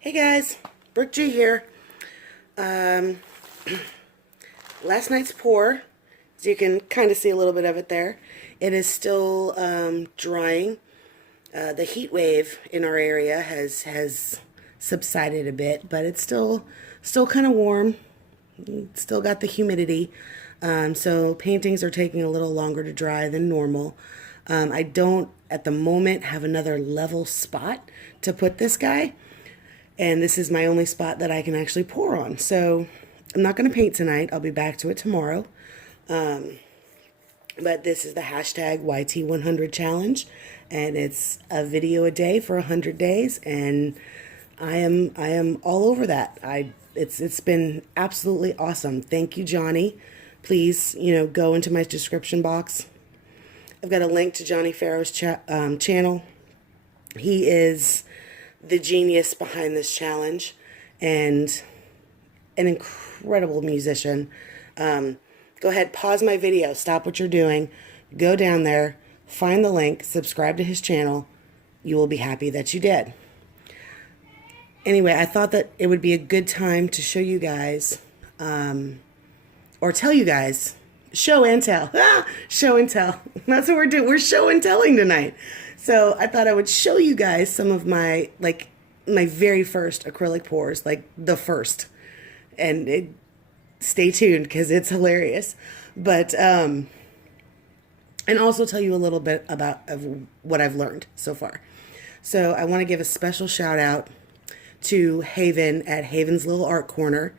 Hey guys, Brooke G here. Um, Last night's pour, as you can kind of see a little bit of it there, it is still drying. The heat wave in our area has subsided a bit, but it's still kind of warm. It's still got the humidity, so paintings are taking a little longer to dry than normal. I don't at the moment have another level spot to put this guy. And this is my only spot that I can actually pour on. So I'm not going to paint tonight. I'll be back to it tomorrow. But this is the hashtag YT100 challenge. And it's a video a day for 100 days. And I am all over that. It's been absolutely awesome. Thank you, Johnny. Please, go into my description box. I've got a link to Johnnie Ferro's channel. He is the genius behind this challenge and an incredible musician. Go ahead, pause my video, stop what you're doing, go down there, find the link, subscribe to his channel. You will be happy that you did. Anyway, I thought that it would be a good time to show you guys, or tell you guys, show and tell. Show and tell. That's what we're doing. We're show and telling tonight. So I thought I would show you guys some of my very first acrylic pours, like the first. And stay tuned because it's hilarious. But and also tell you a little bit of what I've learned so far. So I want to give a special shout out to Haven at Haven's Lil Art Corner.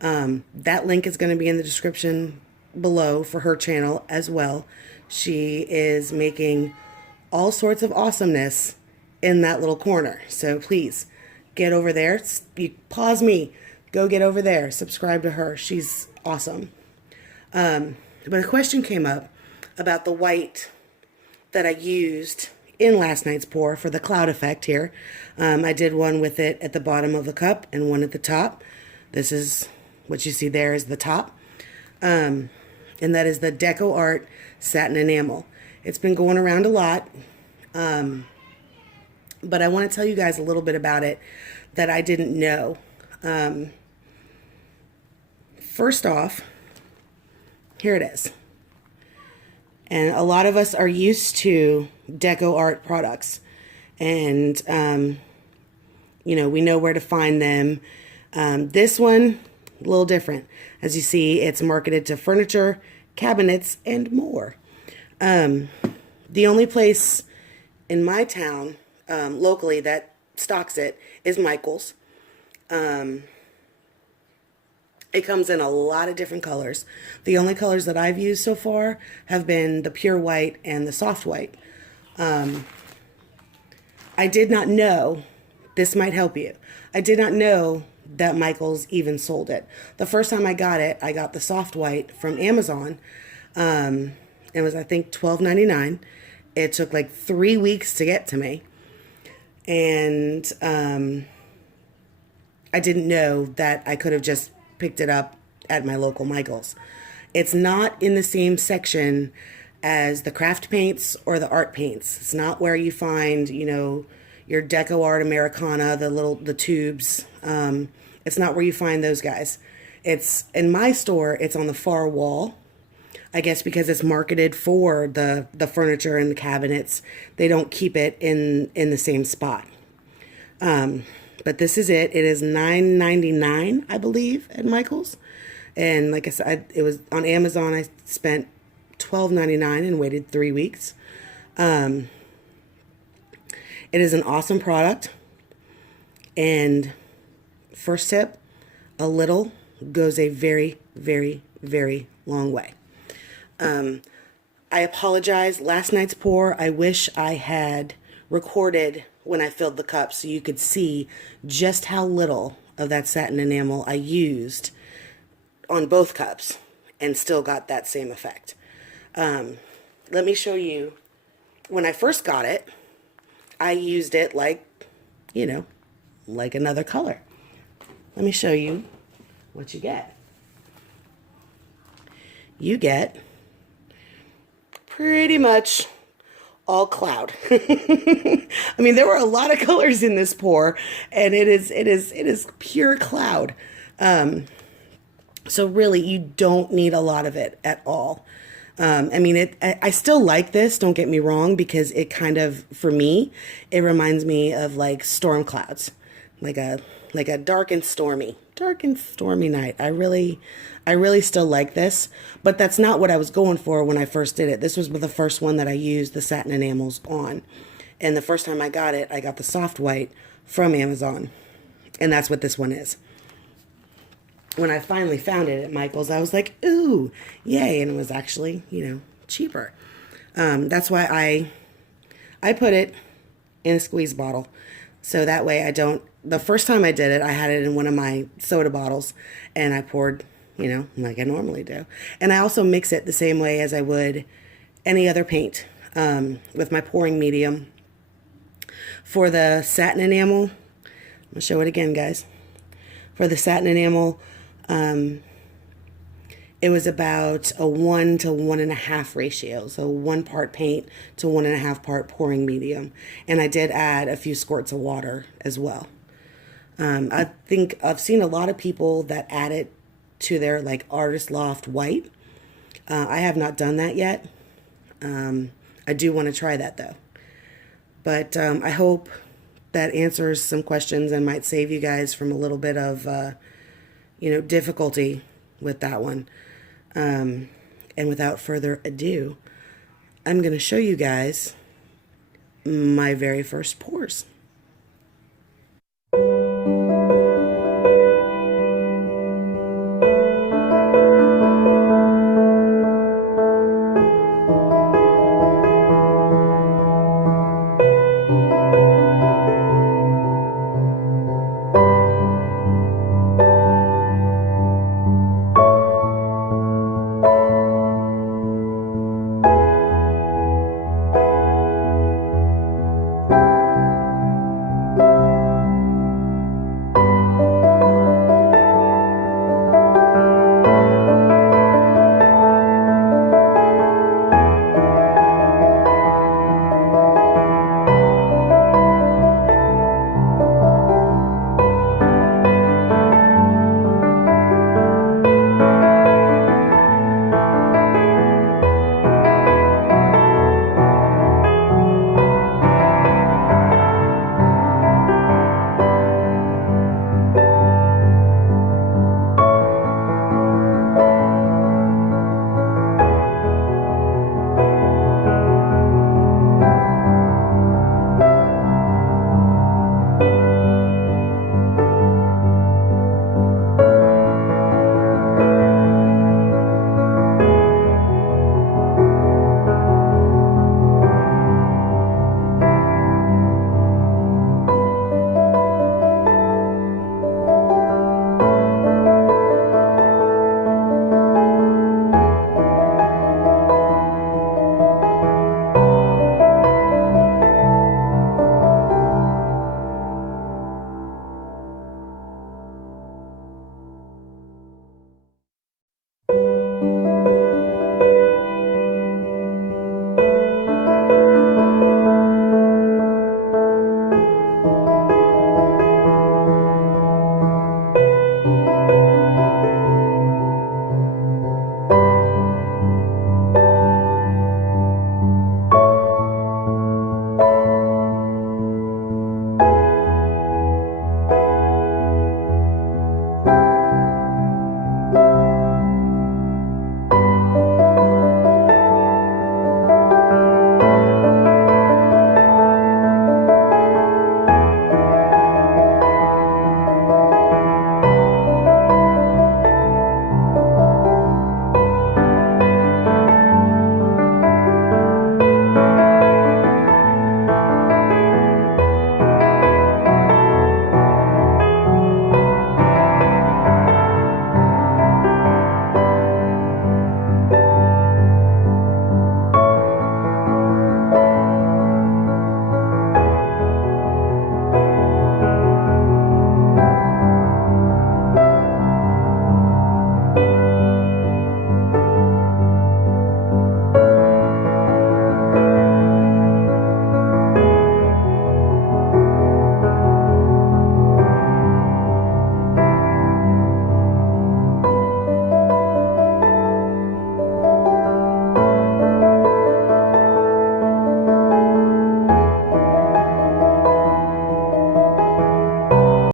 That link is going to be in the description below for her channel as well. She is making all sorts of awesomeness in that little corner. So please get over there. You pause me, go get over there, subscribe to her. She's awesome. But a question came up about the white that I used in last night's pour for the cloud effect here. I did one with it at the bottom of the cup and one at the top. This is what you see there is the top. And that is the Deco Art Satin Enamel. It's been going around a lot, but I want to tell you guys a little bit about it that I didn't know. First off, here it is. And a lot of us are used to Deco Art products, and we know where to find them. This one, a little different. As you see, it's marketed to furniture, cabinets, and more. The only place in my town, locally, that stocks it is Michael's. It comes in a lot of different colors. The only colors that I've used so far have been the pure white and the soft white. I did not know, this might help you, I did not know that Michael's even sold it. The first time I got it, I got the soft white from Amazon. It was, I think, $12.99. It took like 3 weeks to get to me. And I didn't know that I could have just picked it up at my local Michael's. It's not in the same section as the craft paints or the art paints. It's not where you find, your Deco Art Americana, the tubes. It's not where you find those guys. It's in my store. It's on the far wall. I guess because it's marketed for the furniture and the cabinets, they don't keep it in the same spot. But this is it. It is $9.99, I believe, at Michael's. And like I said, it was on Amazon. I spent $12.99 and waited 3 weeks. It is an awesome product. And first tip, a little goes a very, very, very long way. I apologize. Last night's pour, I wish I had recorded when I filled the cup so you could see just how little of that satin enamel I used on both cups and still got that same effect. Let me show you. When I first got it, I used it like another color. Let me show you what you get. You get pretty much all cloud. I mean, there were a lot of colors in this pour, and it is pure cloud. So really, you don't need a lot of it at all. I mean, I still like this, don't get me wrong, because it kind of, for me, it reminds me of like storm clouds, like a dark and stormy night. I really still like this, but that's not what I was going for when I first did it. This was the first one that I used the satin enamels on. And the first time I got it, I got the soft white from Amazon. And that's what this one is. When I finally found it at Michael's, I was like, ooh, yay. And it was actually, cheaper. That's why I put it in a squeeze bottle. So that way I don't, the first time I did it, I had it in one of my soda bottles and I poured, like I normally do. And I also mix it the same way as I would any other paint with my pouring medium. For the satin enamel, I'm going to show it again, guys. For the satin enamel, it was about a 1 to 1.5 ratio. So 1 part paint to 1.5 part pouring medium. And I did add a few squirts of water as well. I think I've seen a lot of people that add it to their like Artist Loft white. I have not done that yet. I do want to try that though. But I hope that answers some questions and might save you guys from a little bit of, difficulty with that one. And without further ado, I'm going to show you guys my very first pours.